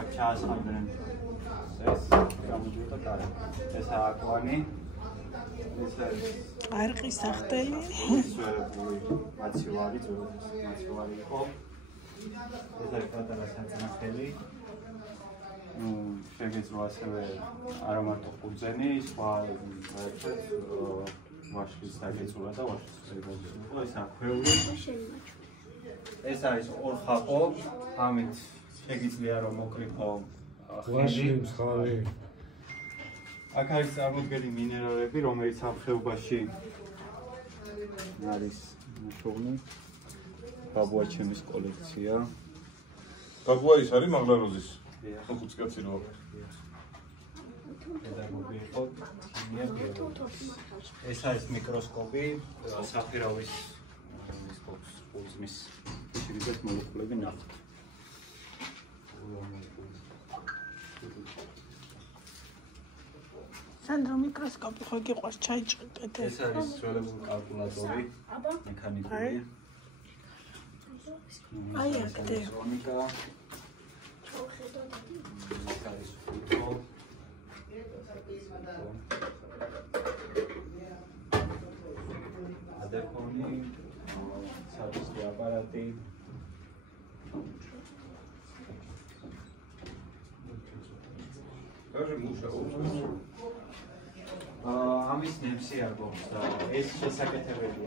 აქ ჩაასხამდნენ ეს გამოდიოდა კარი. ეს აკვანი ეს არყის სახტელი მაცივარი იყო. ეს არის პატარა საწნახელი. შეგეძლო ასევე არა მარტო ყურძენი, სხვა ერთად ვაშლის დაგეწულა და ვაშლის ზეგაძლო. ეს აქვეული. ეს არის ორხაყო, ამით შეგიძლია რომ მოკრიფო ვაშლი მსხალი. აქ არის წარმოდგენილი მინერალები, რომელიც ამ ხეობაში არის მოშოვნი. ბაბუაჩემის კოლექცია. ბაბუა ის არის მაღლაროზის. ხუთკაცი რო. პედაგოგი იყო. ეს არის მიკროსკოპი, საფერავის პრიზმის შიგნით მოლეკულები ნახეთ. სანდრო მიკროსკოპი ხო გიყვარს ჩაიჭყეთ ეს არის ძველებული კალკულატორი, მექანიკური. აი აქ ელექტრონიკა. არის ფოტო. ადეფონი, საწვდო აპარატი. კაჟე მუშაობს. ამის ნემსი არ გვაქვს და ეს შესაკეთებელია.